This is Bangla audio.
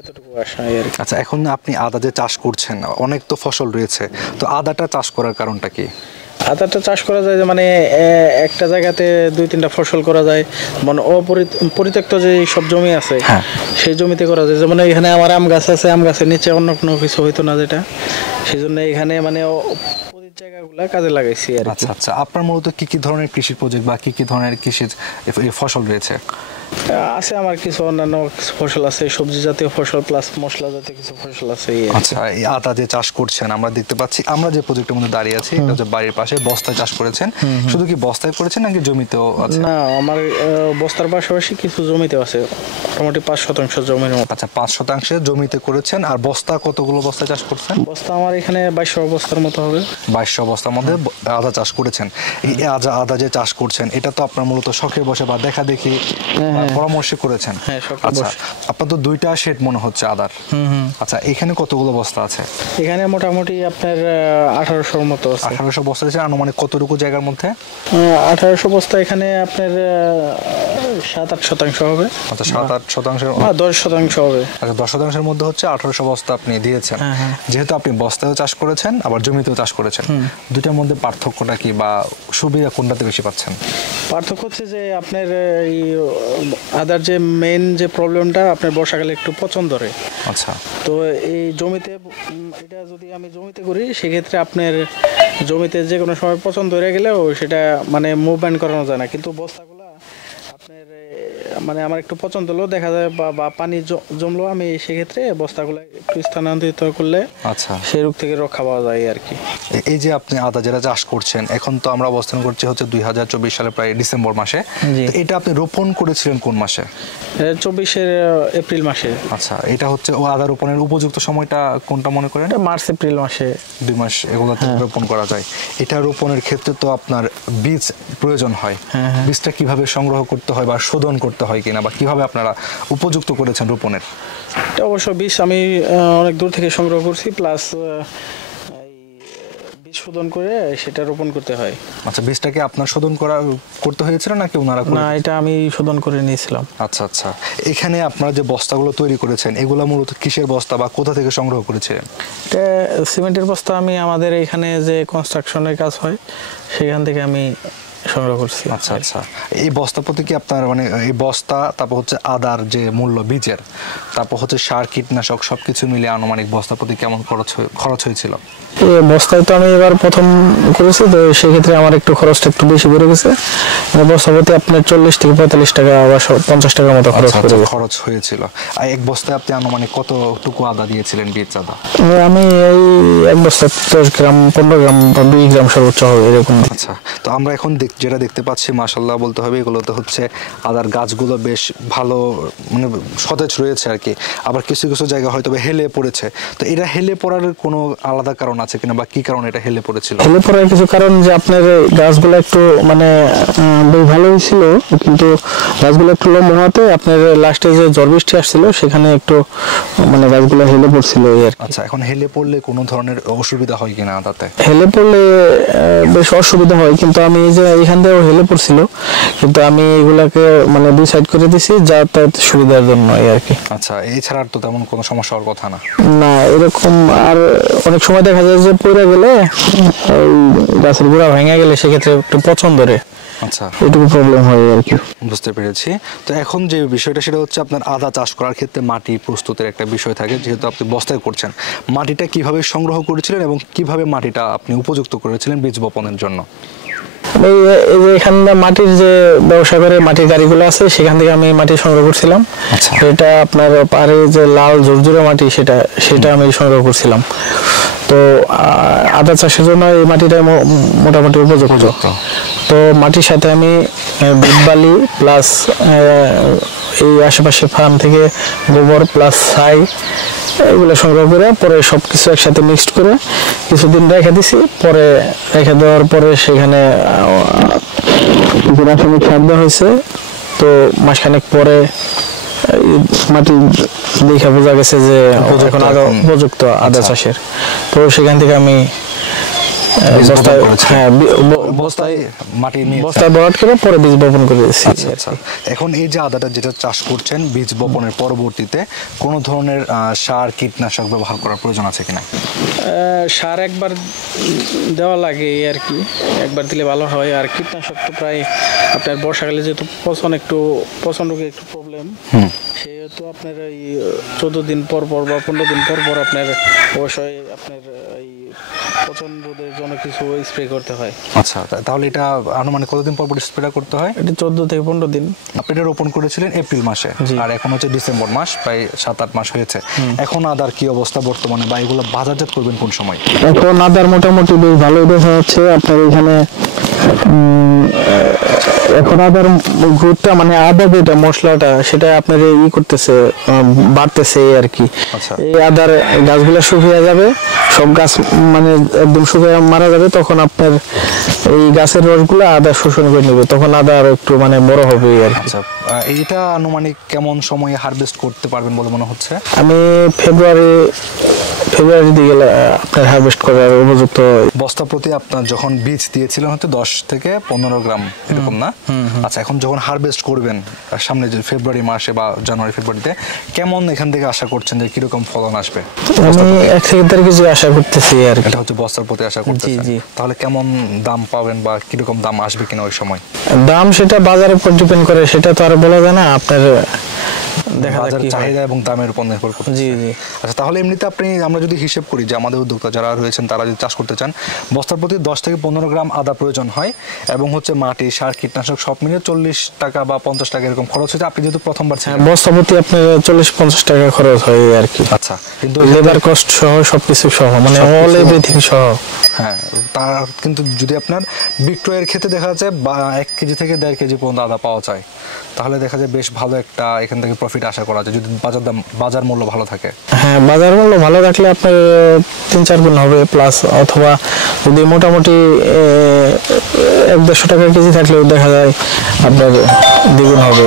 এতটুকু আশা আর কি। আচ্ছা, এখন আপনি আদা যে চাষ করছেন, অনেক তো ফসল রয়েছে, তো আদাটা চাষ করার কারণটা কি? আদাটা চাষ করা যায় যে মানে একটা জায়গাতে 2-3টা ফসল করা যায়, মানে পরিত্যক্ত যে সব জমি আছে সেই জমিতে করা যায়। যেমন এখানে আমার আম গাছ আছে, আম গাছের নিচে অন্য কোনো কিছু হইতো না যেটা, সেই জন্য এখানে মানে জায়গাগুলো কাজে লাগাইছি আর কি। আচ্ছা আচ্ছা, আপনার মূলত কি কি ধরনের কৃষি প্রজেক্ট বা কি কি ধরনের কৃষিজ ফসল রয়েছে? আছে আমার কিছু অন্যান্য ফসল আছে, সবজি জাতীয় ফসল প্লাস মশলা জাতীয় কিছু ফসল আছে। আচ্ছা, এই আদা যে চাষ করছেন আমরা দেখতে পাচ্ছি, আমরা যে প্রজেক্টের মধ্যে দাঁড়িয়ে আছি এটা হচ্ছে বাড়ির পাশে, বস্তায় চাষ করেছেন। শুধু কি বস্তায় করেছেন নাকি জমিতেও আছে? না, আমার বস্তার পাশাপাশি কিছু জমিতেও আছে, মোটামুটি 5% জমির মতো। আচ্ছা, 5% জমিতে করেছেন। আর বস্তা কতগুলো বস্তায় চাষ করছেন? বস্তা আমার এখানে 2200 বস্তার মতো হবে। 2200 বস্তার মধ্যে আদা চাষ করেছেন। এই আদা যে চাষ করছেন এটা তো আপনার মূলত শখের বসে বা দেখা দেখি পরামর্শ করেছেন। আচ্ছা, আপনার তো 2টা শেড মনে হচ্ছে আদার। আচ্ছা, এখানে কতগুলো বস্তা আছে? এখানে মোটামুটি আপনার 1800 মতো আছে। 1800 বস্তা আছে। আনুমানিক কতটুকু জায়গার মধ্যে? 1800 বস্তা এখানে আপনার 7-8% হবে। আচ্ছা, 7-8%, 10% হবে। আচ্ছা, 10%-এর মধ্যে হচ্ছে 1800 বস্তা আপনি দিয়েছেন। যেহেতু আপনি বস্তায়ও চাষ করেছেন আবার জমিতেও চাষ করেছেন, দুইটার মধ্যে পার্থক্যটা কি বা সুবিধা কোনটাতে বেশি পাচ্ছেন? পার্থক্য হচ্ছে যে আপনার এই আদার যে মেইন যে প্রবলেমটা আপনার বর্ষাকালে একটু পচন ধরে। আচ্ছা, তো এই জমিতে এটা যদি আমি জমিতে করি সেক্ষেত্রে আপনার জমিতে যে কোনো সময় পচন ধরে গেলেও সেটা মানে মুভমেন্ট করানো যায় না, কিন্তু বস্তাগুলো আপনার মানে আমার একটু পচন ধরলেও দেখা যায় বা পানি জমলো, আমি সেক্ষেত্রে বস্তাগুলো একটু স্থানান্তরিত করলে আচ্ছা সেই রোগ থেকে রক্ষা পাওয়া যায় আর কি। এই যে আপনি আদা যারা চাষ করছেন, এখন তো আমরা অবস্থান করছি হচ্ছে 2024 সালে প্রায় ডিসেম্বর মাসে, তো এটা আপনি রোপণ করেছিলেন কোন মাসে? 24-এর এপ্রিল মাসে। আচ্ছা, এটা হচ্ছে ও আদা রোপণের উপযুক্ত সময়টা কোনটা মনে করেন? মার্চ এপ্রিল মাসে, 2 মাস এগুলোতে রোপণ করা যায়। এটা রোপণের ক্ষেত্রে তো আপনার বীজ প্রয়োজন হয়, বীজটা কিভাবে সংগ্রহ করতে হয় বা শোধন করতে হয় কিনা, বা কিভাবে আপনারা উপযুক্ত করেছেন রোপণের? এটা অবশ্য বীজ আমি অনেক দূর থেকে সংগ্রহ করছি, প্লাস বীজ শোধন করে সেটা রোপণ করতে হয়। আচ্ছা, বীজটাকে আপনার শোধন করতে হয়েছিল নাকি ওনারা? না, এটা আমি শোধন করে নিয়েছিলাম। আচ্ছা আচ্ছা, এখানে আপনারা যে বস্তাগুলো তৈরি করেছেন এগুলো মূলত কিসের বস্তা বা কোথা থেকে সংগ্রহ করেছিলেন? এটা সিমেন্টের বস্তা, আমি আমাদের এখানে যে কনস্ট্রাকশনের কাজ হয় সেখান থেকে আমি সংগ্রহ করছি। আচ্ছা আচ্ছা, এই বস্তা প্রতি কি আপনার মানে এই বস্তা, তারপর হচ্ছে আদার যে মূল্য বীজের, তারপর হচ্ছে সার কীটনাশক সবকিছু মিলে আনুমানিক বস্তা প্রতি কেমন খরচ হয়েছিল? এই বস্তায় তো আমি এবার প্রথম করেছি, তো সেক্ষেত্রে আমার একটু খরচটা একটু বেশি বেড়ে গেছে। বস্তা প্রতি আপনার 40 থেকে 45 টাকা বা 50 টাকার মতো খরচ হয়েছিল। আর এক বস্তায় আপনি আনুমানিক কতটুকু আদা দিয়েছিলেন, বীজ আদা? আমি এই এক বস্তা 10 গ্রাম 15 গ্রাম বা 20 গ্রাম সর্বোচ্চ হবে এরকম। আচ্ছা, তো আমরা এখন যেটা দেখতে পাচ্ছি মাশাআল্লাহ বলতে হবে, এগুলোতে হচ্ছে আদার গাছগুলো বেশ ভালো মানে সতেজ রয়েছে আর কি। আবার কিছু কিছু জায়গা হয়তো হেলে পড়েছে, তো এটা হেলে পড়ার কোনো আলাদা কারণ আছে কিনা বা কি কারণে এটা হেলে পড়েছিল? হেলে পড়ার কিছু কারণ যে আপনার গাছগুলো একটু মানে বেশ ভালো হয়েছিল, কিন্তু গাছগুলো একটু লম্বা হওয়াতে আপনার লাস্টে যে ঝড় বৃষ্টি আসছিল সেখানে একটু মানে গাছগুলো হেলে পড়ছিল আর কি। আচ্ছা, এখন হেলে পড়লে কোনো ধরনের অসুবিধা হয় কিনা আদাতে? হেলে পড়লে বেশ অসুবিধা হয়, কিন্তু আমি এই যে এখান থেকে হেলে পড়ছিল, কিন্তু আমি এগুলাকে মানে ডিসাইড করে দিছি যাতায়াত সুবিধার জন্য আর কি। আচ্ছা, এছাড়া তো তেমন কোনো সমস্যা হওয়ার কথা না? না, এরকম আর অনেক সময় দেখা যায় যে পড়ে গেলে গাছের গোড়া ভেঙে গেলে সেক্ষেত্রে একটু পচন ধরে। আচ্ছা, এটুকু প্রবলেম হয় আর কি। বুঝতে পেরেছি। তো এখন যে বিষয়টা সেটা হচ্ছে আপনার আদা চাষ করার ক্ষেত্রে মাটি প্রস্তুতের একটা বিষয় থাকে, যেহেতু আপনি বস্তায় করছেন, মাটিটা কিভাবে সংগ্রহ করেছিলেন এবং কিভাবে মাটিটা আপনি উপযুক্ত করেছিলেন বীজ বপনের জন্য? এই যে এখানে মাটির যে ব্যবসা করে মাটির গাড়িগুলো আছে সেখান থেকে আমি মাটি সংগ্রহ করছিলাম। এটা আপনার পারে যে লাল ঝুরঝুরে মাটি সেটা আমি সংগ্রহ করছিলাম। তো আদা চাষের জন্য এই মাটিটা মোটামুটি উপযুক্ত। তো মাটির সাথে আমি বিটবালি প্লাস এই আশেপাশে ফার্ম থেকে গোবর প্লাস ছাই এগুলো সংগ্রহ করে পরে সবকিছু একসাথে মিক্সড করে কিছুদিন রেখে দিছি। পরে রেখে দেওয়ার পরে সেখানে রাসায়নিক সার দেওয়া হয়েছে। তো মাসখানেক পরে মাটি দেখা বোঝা গেছে যে এখন উপযুক্ত আদা চাষের। তো সেখান থেকে আমি বস্তায়, হ্যাঁ বস্তায় মাটি নিয়ে বস্তায় ভরাট করে পরে বীজ বপন করে দিয়েছি। আচ্ছা। এখন এই যে আদাটা যেটা চাষ করছেন বীজ বপনের পরবর্তীতে কোনো ধরনের সার কীটনাশক ব্যবহার করার প্রয়োজন আছে কিনা? সার একবার দেওয়া লাগে এই আর কি, একবার দিলে ভালো হয়। আর কীটনাশক তো প্রায় আপনার বর্ষাকালে যেহেতু পচন রোগে একটু প্রবলেম, সেহেতু আপনার এই 14 দিন পর পর বা 15 দিন পর পর আপনার অবশ্যই আপনার এই পচন রোধের জন্য কিছু স্প্রে করতে হয়। আচ্ছা, তাহলে এটা আনুমানিক কতদিন পর পর স্প্রে করতে হয়? এটা 14 থেকে 15 দিন। আপনি এটা রোপণ করেছিলেন এপ্রিল মাসে, আর এখন হচ্ছে ডিসেম্বর মাস, প্রায় 7-8 মাস হয়েছে। এখন আদার কি অবস্থা বর্তমানে, বা এগুলো বাজারজাত করবেন কোন সময়? এখন আদার মোটামুটি বেশ ভালোই দেখা যাচ্ছে আপনার এখানে। এখন আদার গ্রোথটা মানে আদা যেটা মশলাটা সেটা আপনার করতেছে, বাড়তেছে আর কি। এই আদার গাছগুলো শুকিয়ে যাবে, সব গাছ মানে একদম শুকিয়ে মারা যাবে, তখন আপনার এই গাছের রসগুলো আদা শোষণ করে নেবে, তখন আদা আর একটু মানে বড় হবে আর কি। আচ্ছা, এইটা আনুমানিক কেমন সময়ে হারভেস্ট করতে পারবেন বলে মনে হচ্ছে? আমি ফেব্রুয়ারি দিকে আপনার হারভেস্ট করার উপযুক্ত। বস্তা প্রতি আপনার যখন বীজ দিয়েছিলেন হয়তো 10 থেকে 15 গ্রাম এরকম না? আচ্ছা, এখন যখন হারভেস্ট করবেন সামনে যে ফেব্রুয়ারি মাসে বা জানুয়ারি ফেব্রুয়ারিতে, কেমন এখান থেকে আশা করছেন যে কিরকম ফলন আসবে? আমি 1 থেকে 1.5 কেজি আশা করতেছি আর কি। এটা হচ্ছে বস্তার প্রতি আশা করতেছেন। তাহলে কেমন দাম পাবেন বা কিরকম দাম আসবে কিনা ওই সময়? দাম সেটা বাজারের উপর ডিপেন্ড করে, সেটা তো আর বলা যায় না, আপনার দেখা বাজার চাহিদা এবং দামের উপর নির্ভর করে। জি। আচ্ছা, তাহলে এমনিতে আমরা যদি হিসেব করি যে আমাদের উদ্যোক্তা যারা রয়েছেন তারা যদি চাষ করতে চান, বস্তার প্রতি 10 থেকে 15 গ্রাম আদা প্রয়োজন হয়, এবং হচ্ছে মাটি, সার, কীটনাশক সব মিলিয়ে 40 টাকা বা 50 টাকা এরকম খরচ হচ্ছে। আপনি যেহেতু প্রথমবার ছিলেন, বস্তা প্রতি আপনার 40-50 টাকা খরচ হয় আর কি। আচ্ছা, কিন্তু লেবার কস্ট সহ সবকিছু সহ, মানে অল এভরিথিং সহ। হ্যাঁ, তার কিন্তু যদি আপনার বিক্রয়ের ক্ষেত্রে দেখা যাচ্ছে 1 কেজি থেকে 1.5 কেজি পর্যন্ত আদা পাওয়া যায়, তাহলে দেখা যায় বেশ ভালো একটা এখান থেকে প্রফিট আশা করা যায় যদি বাজার মূল্য ভালো থাকে। হ্যাঁ, বাজার মূল্য ভালো থাকলে আপনার 3-4 গুণ হবে প্লাস, অথবা যদি মোটামুটি 100-150 টাকা কেজি থাকলেও দেখা যায় আপনার দ্বিগুণ হবে।